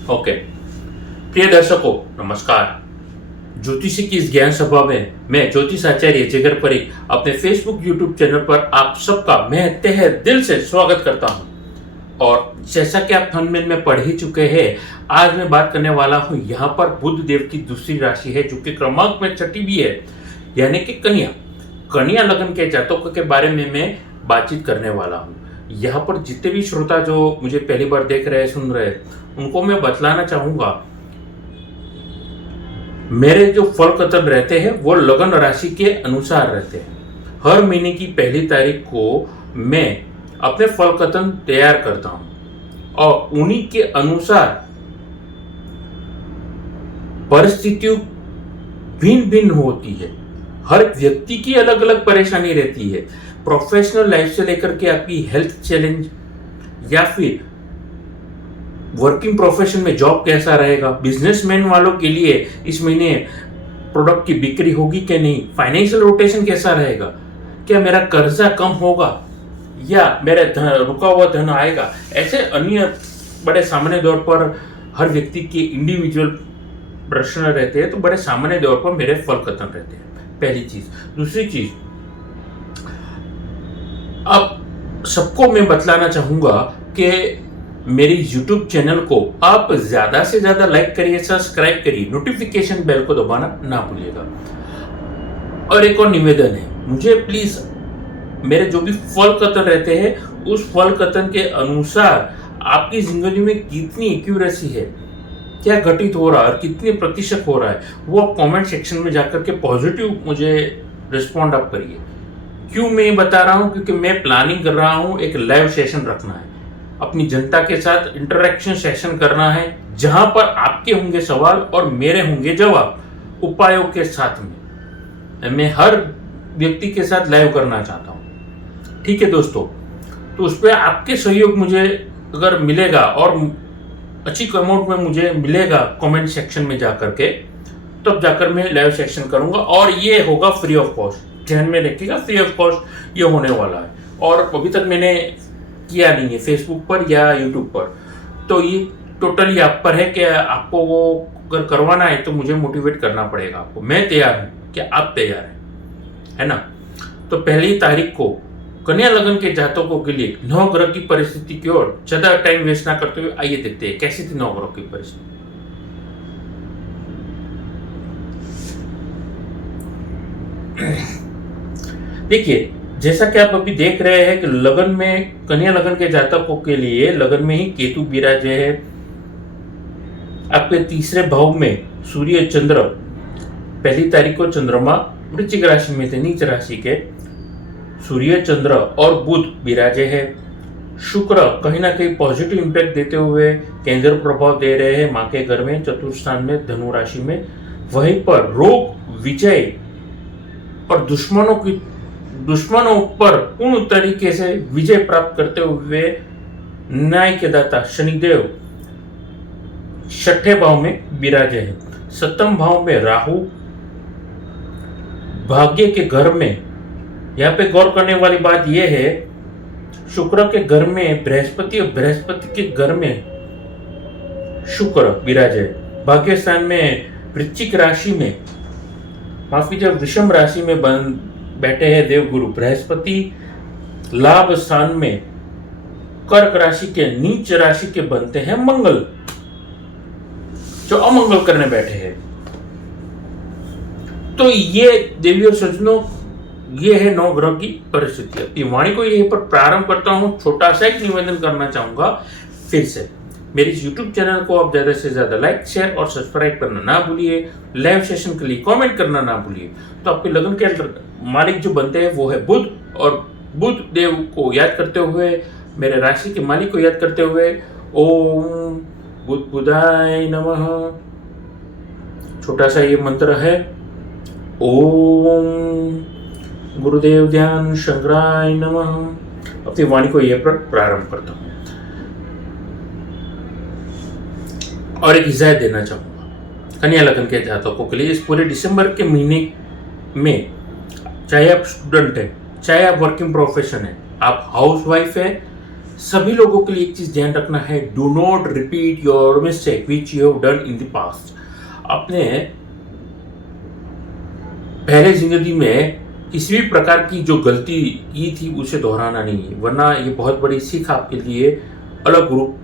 Okay. प्रिय दर्शकों, नमस्कार। ज्योतिषी की इस ज्ञान सभा में मैं ज्योतिष आचार्य जिगर परीख अपने फेसबुक यूट्यूब चैनल पर आप सबका मैं तहे दिल से स्वागत करता हूं। और जैसा कि आप थंबनेल में पढ़ ही चुके हैं, आज मैं बात करने वाला हूं यहाँ पर बुध देव की दूसरी राशि है, जो कि क्रमांक में छठी भी है, यानी कि कन्या। कन्या लग्न के जातकों के बारे में मैं बातचीत करने वाला हूँ। यहाँ पर जितने भी श्रोता जो मुझे पहली बार देख रहे हैं, सुन रहे हैं, उनको मैं बतलाना चाहूंगा, मेरे जो फल कथन रहते हैं वो लगन राशि के अनुसार रहते हैं। हर महीने की पहली तारीख को मैं अपने फल कथन तैयार करता हूं और उन्हीं के अनुसार परिस्थितियों भिन्न भिन्न होती है। हर व्यक्ति की अलग अलग परेशानी रहती है। प्रोफेशनल लाइफ से लेकर के आपकी हेल्थ चैलेंज, या फिर वर्किंग प्रोफेशन में जॉब कैसा रहेगा, बिजनेसमैन वालों के लिए इस महीने प्रोडक्ट की बिक्री होगी कि नहीं, फाइनेंशियल रोटेशन कैसा रहेगा, क्या मेरा कर्जा कम होगा या मेरा रुका हुआ धन आएगा। ऐसे अन्य बड़े सामान्य तौर पर हर व्यक्ति के इंडिविजुअल प्रश्न रहते हैं, तो बड़े सामान्य तौर पर मेरे फल कथन रहते हैं। पहली चीज। दूसरी चीज, अब सबको मैं बतलाना चाहूंगा कि मेरी YouTube चैनल को आप ज्यादा से ज्यादा लाइक करिए, सब्सक्राइब करिए, नोटिफिकेशन बेल को दबाना ना भूलिएगा। और एक और निवेदन है, मुझे प्लीज मेरे जो भी फल कथन रहते हैं उस फल कथन के अनुसार आपकी जिंदगी में कितनी एक्यूरेसी है, क्या घटित हो रहा है और कितने प्रतिशत हो रहा है, वो आप कमेंट सेक्शन में जाकर के पॉजिटिव मुझे रिस्पॉन्ड आप करिए। क्यों मैं ये बता रहा हूँ, क्योंकि मैं प्लानिंग कर रहा हूँ एक लाइव सेशन रखना है, अपनी जनता के साथ इंटरेक्शन सेशन करना है, जहां पर आपके होंगे सवाल और मेरे होंगे जवाब उपायों के साथ में। मैं हर व्यक्ति के साथ लाइव करना चाहता हूं, ठीक है दोस्तों। तो उस पर आपके सहयोग मुझे अगर मिलेगा और अच्छी अमाउंट में मुझे मिलेगा कमेंट सेक्शन में जाकर के, तब जाकर मैं लाइव सेशन करूंगा और ये होगा फ्री ऑफ कॉस्ट। ध्यान में रखिएगा, फ्री ऑफ कॉस्ट ये होने वाला है। और अभी तक मैंने किया नहीं है फेसबुक पर या यूट्यूब पर, तो ये टोटली आप पर है कि आपको वो अगर करवाना है तो मुझे मोटिवेट करना पड़ेगा आपको। मैं तैयार हूं, क्या आप तैयार हैं, है ना। तो पहली तारीख को कन्या लगन के जातकों के लिए नवग्रह की परिस्थिति की ओर ज्यादा टाइम वेस्ट ना करते हुए आइए देखते हैं कैसी थी नवग्रह की परिस्थिति। देखिए, जैसा कि आप अभी देख रहे हैं कि लगन में कन्या लगन के जातकों के लिए लगन में ही केतु विराजे है। आपके तीसरे भाव में सूर्य चंद्र, पहली तारीख को चंद्रमा वृश्चिक राशि में थे, नीच राशि के सूर्य चंद्र और बुध विराजे है। शुक्र कहीं ना कहीं पॉजिटिव इंपैक्ट देते हुए केंद्र प्रभाव दे रहे हैं माँ के घर में, चतुर्थ स्थान में, धनु राशि में। वहीं पर रोग, विजय और दुश्मनों पर पूर्ण तरीके से विजय प्राप्त करते हुए न्याय के दाता शनिदेव छठे भाव में विराजे हैं। सप्तम भाव में राहु, भाग्य के घर में। यहाँ पे गौर करने वाली बात यह है, शुक्र के घर में बृहस्पति और बृहस्पति के घर में शुक्र विराजे। भाग्य स्थान में वृश्चिक राशि में, माफ कीजिए वृषभ राशि में बैठे हैं देवगुरु बृहस्पति। लाभ स्थान में कर्क राशि के नीच राशि के बनते हैं मंगल, जो अमंगल करने बैठे हैं। तो ये देवी और सज्जनों, ये है नौ ग्रह की परिस्थिति। अपनी वाणी को यहीं पर प्रारंभ करता हूं। छोटा सा एक निवेदन करना चाहूंगा फिर से, मेरे YouTube चैनल को आप ज्यादा से ज्यादा लाइक, शेयर और सब्सक्राइब करना ना भूलिए। लाइव सेशन के लिए कमेंट करना ना भूलिए। तो आपके लगन के मालिक जो बनते हैं वो है बुध, और बुध देव को याद करते हुए, मेरे राशि के मालिक को याद करते हुए, ओम बुध बुधाय नमः। छोटा सा ये मंत्र है, ओम गुरुदेव ध्यान शंकराय नमः। अपनी वाणी को ये पर प्रारंभ करता हूं और एक हिदायत देना चाहूंगा कन्या लगन के जातकों के लिए। इस पूरे दिसंबर के महीने में, चाहे आप स्टूडेंट हैं, चाहे आप वर्किंग प्रोफेशन है, आप हाउस वाइफ है, सभी लोगों के लिए एक चीज ध्यान रखना है, do not repeat your mistake which you have done in the past. अपने पहले जिंदगी में किसी भी प्रकार की जो गलती की थी उसे दोहराना नहीं है, वरना ये बहुत बड़ी सीख आपके लिए अलग रूप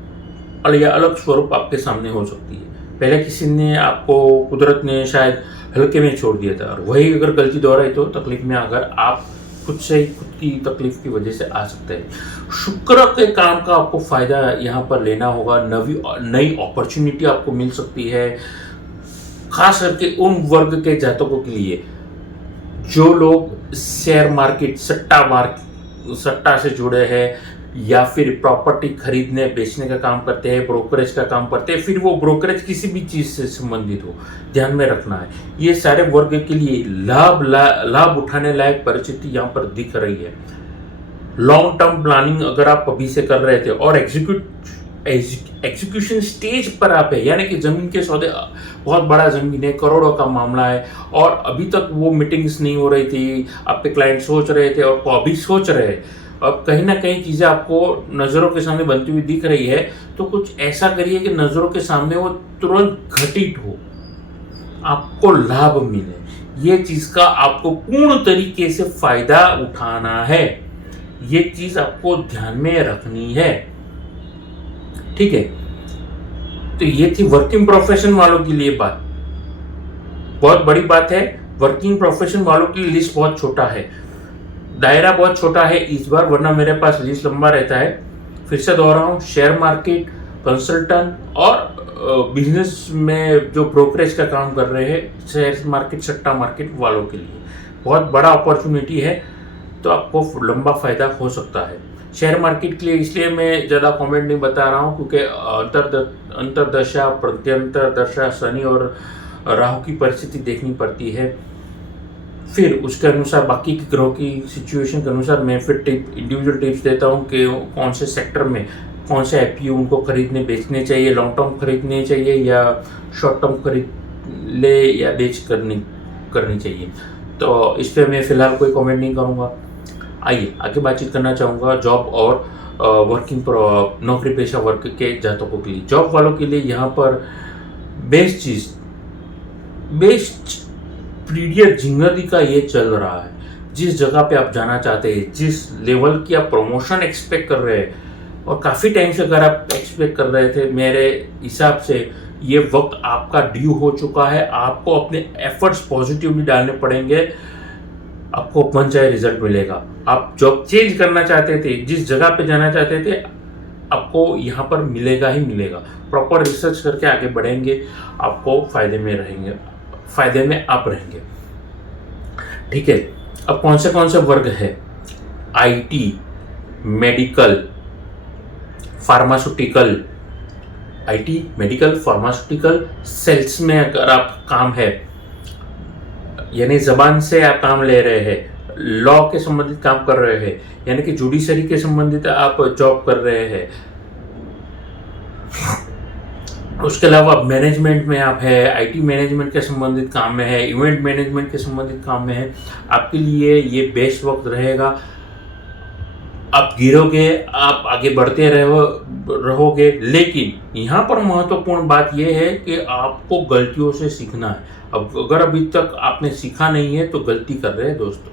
या अलग स्वरूप आपके सामने हो सकती है। पहले किसी ने आपको, कुदरत ने शायद हल्के में छोड़ दिया था, और वही अगर गलती दोहराई तो तकलीफ में अगर आप खुद से ही खुद की तकलीफ की वजह से आ सकते हैं। शुक्र के काम का आपको फायदा यहाँ पर लेना होगा, नई अपॉर्चुनिटी आपको मिल सकती है, खास करके उन वर्ग के जातकों के लिए जो लोग शेयर मार्केट, सट्टा से जुड़े हैं, या फिर प्रॉपर्टी खरीदने बेचने का काम करते हैं, ब्रोकरेज का काम करते हैं, फिर वो ब्रोकरेज किसी भी चीज से संबंधित हो, ध्यान में रखना है। ये सारे वर्ग के लिए लाभ उठाने लायक परिस्थिति यहाँ पर दिख रही है। लॉन्ग टर्म प्लानिंग अगर आप अभी से कर रहे थे और एग्जीक्यूशन स्टेज पर आप है, यानी कि जमीन के सौदे, बहुत बड़ा जमीन है, करोड़ों का मामला है, और अभी तक वो मीटिंग्स नहीं हो रही थी, आपके क्लाइंट सोच रहे थे और अभी सोच रहे हैं, अब कहीं ना कहीं चीजें आपको नजरों के सामने बनती हुई दिख रही है, तो कुछ ऐसा करिए कि नजरों के सामने वो तुरंत घटित हो, आपको लाभ मिले। ये चीज का आपको पूर्ण तरीके से फायदा उठाना है, ये चीज आपको ध्यान में रखनी है, ठीक है। तो ये थी वर्किंग प्रोफेशन वालों के लिए बात। बहुत बड़ी बात है, वर्किंग प्रोफेशन वालों की लिस्ट बहुत छोटा है, दायरा बहुत छोटा है इस बार, वरना मेरे पास लिस्ट लंबा रहता है। फिर से दोहराऊं, शेयर मार्केट, कंसल्टेंट और बिजनेस में जो ब्रोकरेज का काम कर रहे हैं, शेयर मार्केट, सट्टा मार्केट वालों के लिए बहुत बड़ा अपॉर्चुनिटी है, तो आपको लंबा फायदा हो सकता है। शेयर मार्केट के लिए इसलिए मैं ज़्यादा कमेंट नहीं बता रहा हूँ क्योंकि अंतरदशा, प्रत्यंतर दशा, शनि और राहु की परिस्थिति देखनी पड़ती है, फिर उसके अनुसार बाकी के ग्रहों की सिचुएशन के अनुसार मैं फिर इंडिविजुअल टिप्स देता हूँ कि कौन से सेक्टर में कौन से IPO उनको खरीदने बेचने चाहिए, लॉन्ग टर्म खरीदने चाहिए या शॉर्ट टर्म खरीद ले या बेच करनी चाहिए। तो इस पर मैं फिलहाल कोई कमेंट नहीं करूँगा। आइए आगे बातचीत करना चाहूँगा जॉब और नौकरी पेशा वर्ग के जातकों के लिए। जॉब वालों के लिए यहाँ पर बेस्ट पीरियड जिंदगी का ये चल रहा है। जिस जगह पे आप जाना चाहते हैं, जिस लेवल की आप प्रमोशन एक्सपेक्ट कर रहे हैं, और काफ़ी टाइम से अगर आप एक्सपेक्ट कर रहे थे, मेरे हिसाब से ये वक्त आपका ड्यू हो चुका है। आपको अपने एफर्ट्स पॉजिटिवली डालने पड़ेंगे, आपको मन चाहे रिजल्ट मिलेगा। आप जॉब चेंज करना चाहते थे, जिस जगह पे जाना चाहते थे, आपको यहाँ पर मिलेगा ही मिलेगा। प्रॉपर रिसर्च करके आगे बढ़ेंगे, आपको फायदे में आप रहेंगे, ठीक है। अब कौन से वर्ग है? IT, medical, pharmaceutical, IT, medical, pharmaceutical, sales में अगर आप काम है, यानी जबान से आप काम ले रहे हैं, लॉ के संबंधित काम कर रहे हैं, यानी कि जुडिशरी के संबंधित आप जॉब कर रहे हैं, उसके अलावा मैनेजमेंट में आप है, IT मैनेजमेंट के संबंधित काम में है, इवेंट मैनेजमेंट के संबंधित काम में है, आपके लिए ये बेस्ट वक्त रहेगा। आप गिरोगे, आप आगे बढ़ते रहोगे, लेकिन यहाँ पर महत्वपूर्ण बात यह है कि आपको गलतियों से सीखना है। अब अगर अभी तक आपने सीखा नहीं है तो गलती कर रहे हैं दोस्तों।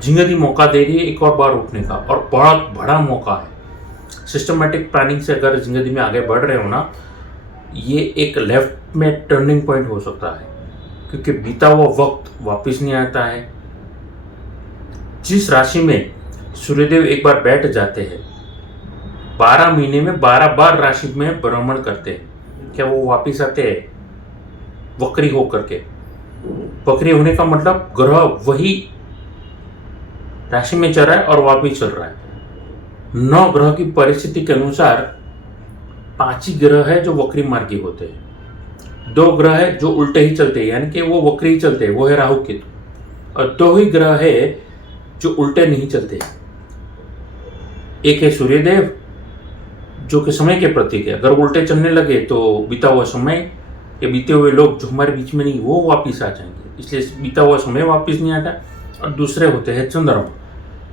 जिंदगी मौका दे रही है एक और बार उठने का, और बहुत बड़ा मौका है। सिस्टमेटिक प्लानिंग से अगर जिंदगी में आगे बढ़ रहे हो ना, ये एक लेफ्ट में टर्निंग पॉइंट हो सकता है, क्योंकि बीता हुआ वक्त वापस नहीं आता है। जिस राशि में सूर्यदेव एक बार बैठ जाते हैं, 12 महीने में 12 बार राशि में भ्रमण करते हैं, क्या वो वापस आते हैं? वक्री होकर के। वक्री होने का मतलब ग्रह वही राशि में चल रहा है और वापस चल रहा है। 9 ग्रह की परिस्थिति के अनुसार 5 ही ग्रह है जो वक्री मार्गी होते हैं, 2 ग्रह है जो उल्टे ही चलते हैं, यानी कि वो वक्री ही चलते हैं, वो है राहु केतु, और 2 ही ग्रह है जो उल्टे नहीं चलते। एक है सूर्यदेव जो कि समय के प्रतीक है, अगर उल्टे चलने लगे तो बीता हुआ समय या बीते हुए लोग जो हमारे बीच में नहीं, वो वापिस आ जाएंगे, इसलिए बीता हुआ समय वापिस नहीं आता। और दूसरे होते हैं चंद्रमा,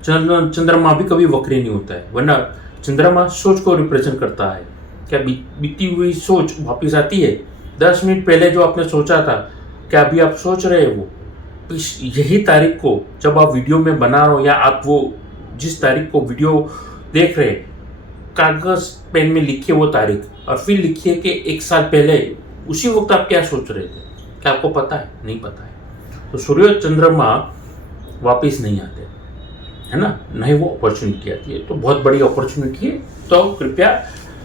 चंद्रमा भी कभी वक्री नहीं होता है, वरना चंद्रमा सोच को रिप्रेजेंट करता है। क्या बीती हुई सोच वापिस आती है? 10 मिनट पहले जो आपने सोचा था, क्या अभी आप सोच रहे हैं वो? यही तारीख को जब आप वीडियो में बना रहे हो, या आप वो जिस तारीख को वीडियो देख रहे हैं, कागज पेन में लिखिए वो तारीख, और फिर लिखिए कि 1 साल पहले उसी वक्त आप क्या सोच रहे थे। क्या आपको पता है? नहीं पता है। तो सूर्य चंद्रमा वापिस नहीं आते, है ना, नहीं वो अपॉर्चुनिटी आती है। तो बहुत बड़ी अपॉर्चुनिटी है, तो कृपया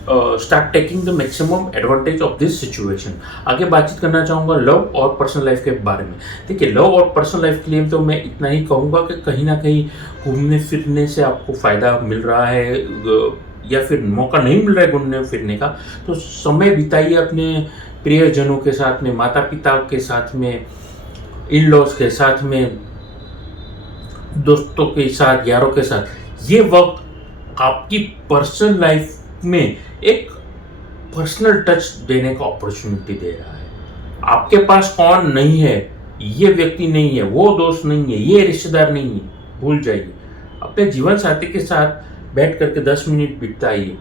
start taking the maximum advantage of this situation. आगे बातचीत करना चाहूँगा लव और पर्सनल लाइफ के बारे में। देखिए, लव और पर्सनल लाइफ के लिए तो मैं इतना ही कहूँगा कि कहीं ना कहीं घूमने फिरने से आपको फ़ायदा मिल रहा है, या फिर मौका नहीं मिल रहा है घूमने फिरने का, तो समय बिताइए अपने प्रियजनों के साथ में, माता पिता के साथ में, इन लॉज के साथ में, दोस्तों के साथ, यारों के साथ। ये वक्त आपकी पर्सनल लाइफ में एक पर्सनल टच देने का अपॉर्चुनिटी दे रहा है। आपके पास कौन नहीं है, ये व्यक्ति नहीं है, वो दोस्त नहीं है, ये रिश्तेदार नहीं है, भूल जाइए। अपने जीवन साथी के साथ बैठ करके 10 मिनट बिताइए।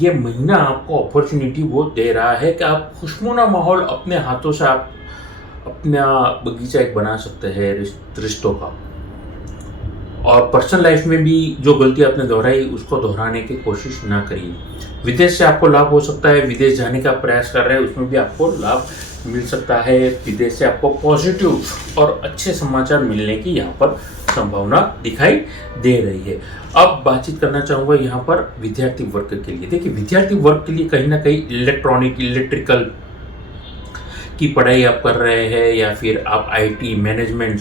ये महीना आपको अपॉर्चुनिटी वो दे रहा है कि आप खुशनुमा माहौल अपने हाथों से आप अपना बगीचा एक बना सकते हैं रिश्तों का। और पर्सनल लाइफ में भी जो गलती आपने दोहराई, उसको दोहराने की कोशिश ना करिए। विदेश से आपको लाभ हो सकता है, विदेश जाने का प्रयास कर रहे हैं, उसमें भी आपको लाभ मिल सकता है। विदेश से आपको पॉजिटिव और अच्छे समाचार मिलने की यहाँ पर संभावना दिखाई दे रही है। अब बातचीत करना चाहूँगा यहाँ पर विद्यार्थी वर्ग के लिए। देखिए, विद्यार्थी वर्ग के लिए कहीं ना कहीं इलेक्ट्रिकल की पढ़ाई आप कर रहे हैं, या फिर आप IT मैनेजमेंट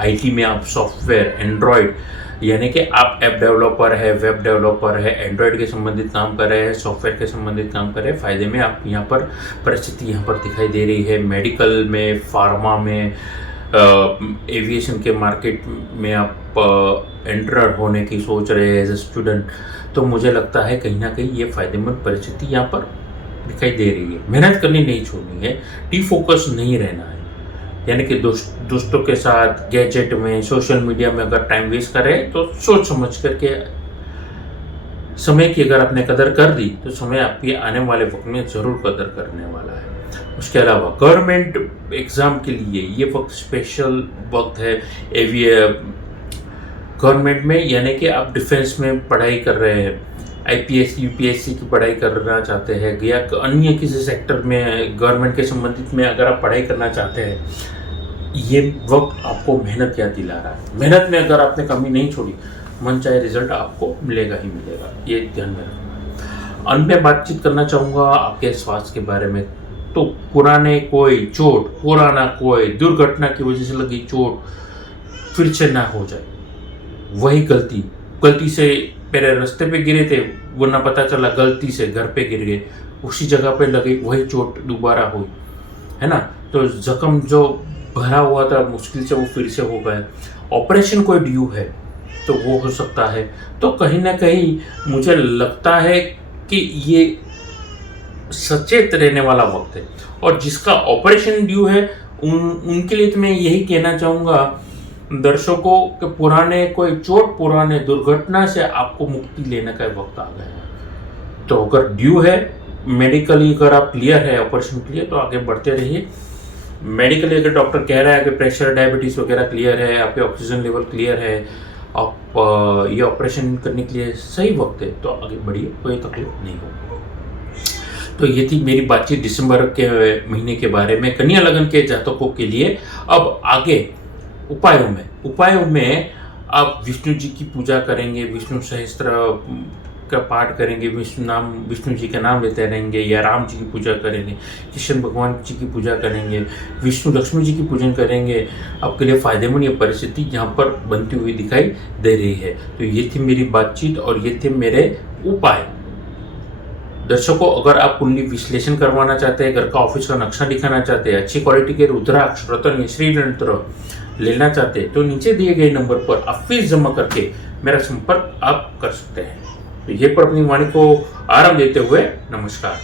IT में आप सॉफ्टवेयर, एंड्रॉयड, यानी कि आप ऐप डेवलपर है, वेब डेवलपर है, एंड्रॉयड के संबंधित काम कर रहे हैं, सॉफ्टवेयर के संबंधित काम कर रहे हैं, फ़ायदे में आप यहाँ पर परिस्थिति यहाँ पर दिखाई दे रही है। मेडिकल में, फार्मा में, एविएशन के मार्केट में आप एंटर होने की सोच रहे हैं एज ए स्टूडेंट, तो मुझे लगता है कहीं ना कहीं ये फ़ायदेमंद परिस्थिति यहाँ पर दिखाई दे रही है। मेहनत करनी नहीं छोड़नी है, डिफोकस नहीं रहना है, यानी कि दोस्तों के साथ गैजेट में, सोशल मीडिया में अगर टाइम वेस्ट करें तो सोच समझ करके समय की अगर आपने कदर कर दी, तो समय आपकी आने वाले वक्त में ज़रूर कदर करने वाला है। उसके अलावा गवर्नमेंट एग्ज़ाम के लिए ये वक्त स्पेशल वक्त है। गवर्नमेंट में, यानी कि आप डिफेंस में पढ़ाई कर रहे हैं, IPS UPSC की पढ़ाई करना चाहते हैं, या अन्य किसी सेक्टर में गवर्नमेंट के संबंधित में अगर आप पढ़ाई करना चाहते हैं, ये वक्त आपको मेहनत याद दिला रहा है। मेहनत में अगर आपने कमी नहीं छोड़ी, मन चाहे रिजल्ट आपको मिलेगा ही मिलेगा, ये ध्यान में रखना। अंत में बातचीत करना चाहूँगा आपके स्वास्थ्य के बारे में। तो पुराना कोई दुर्घटना की वजह से लगी चोट फिर से ना हो जाए, वही गलती से मेरे रास्ते पे गिरे थे, वरना पता चला गलती से घर पे गिर गए, उसी जगह पे लगी वही चोट दोबारा हुई, है ना। तो जख्म जो भरा हुआ था मुश्किल से वो फिर से हो गया। ऑपरेशन कोई ड्यू है तो वो हो सकता है। तो कहीं ना कहीं मुझे लगता है कि ये सचेत रहने वाला वक्त है, और जिसका ऑपरेशन ड्यू है उनके लिए तो मैं यही कहना चाहूँगा दर्शकों कि पुराने दुर्घटना से आपको मुक्ति लेने का वक्त आ गया है। तो अगर ड्यू है मेडिकली, अगर आप क्लियर है ऑपरेशन के लिए, तो आगे बढ़ते रहिए। मेडिकली अगर डॉक्टर कह रहा है कि प्रेशर, डायबिटीज़ वगैरह क्लियर है, आपके ऑक्सीजन लेवल क्लियर है, आप ये ऑपरेशन करने के लिए सही वक्त है, तो आगे बढ़िए, कोई तकलीफ नहीं होगी। तो ये थी मेरी बातचीत दिसंबर के महीने के बारे में कन्या लगन के जातकों के लिए। अब आगे उपायों में आप विष्णु जी की पूजा करेंगे, विष्णु सहस्त्र का पाठ करेंगे, विष्णु जी का नाम लेते रहेंगे, या राम जी की पूजा करेंगे, कृष्ण भगवान जी की पूजा करेंगे, विष्णु लक्ष्मी जी की पूजन करेंगे, आपके लिए फ़ायदेमंद ये परिस्थिति यहाँ पर बनती हुई दिखाई दे रही है। तो ये थी मेरी बातचीत और ये थे मेरे उपाय। दर्शकों, अगर आप कुंडली विश्लेषण करवाना चाहते हैं, घर का ऑफिस का नक्शा दिखाना चाहते हैं, अच्छी क्वालिटी के रुद्राक्ष, रत्न, श्रीयंत्र लेना चाहते हैं, तो नीचे दिए गए नंबर पर आप फीस जमा करके मेरा संपर्क आप कर सकते हैं। तो ये पर अपनी वाणी को आराम देते हुए नमस्कार।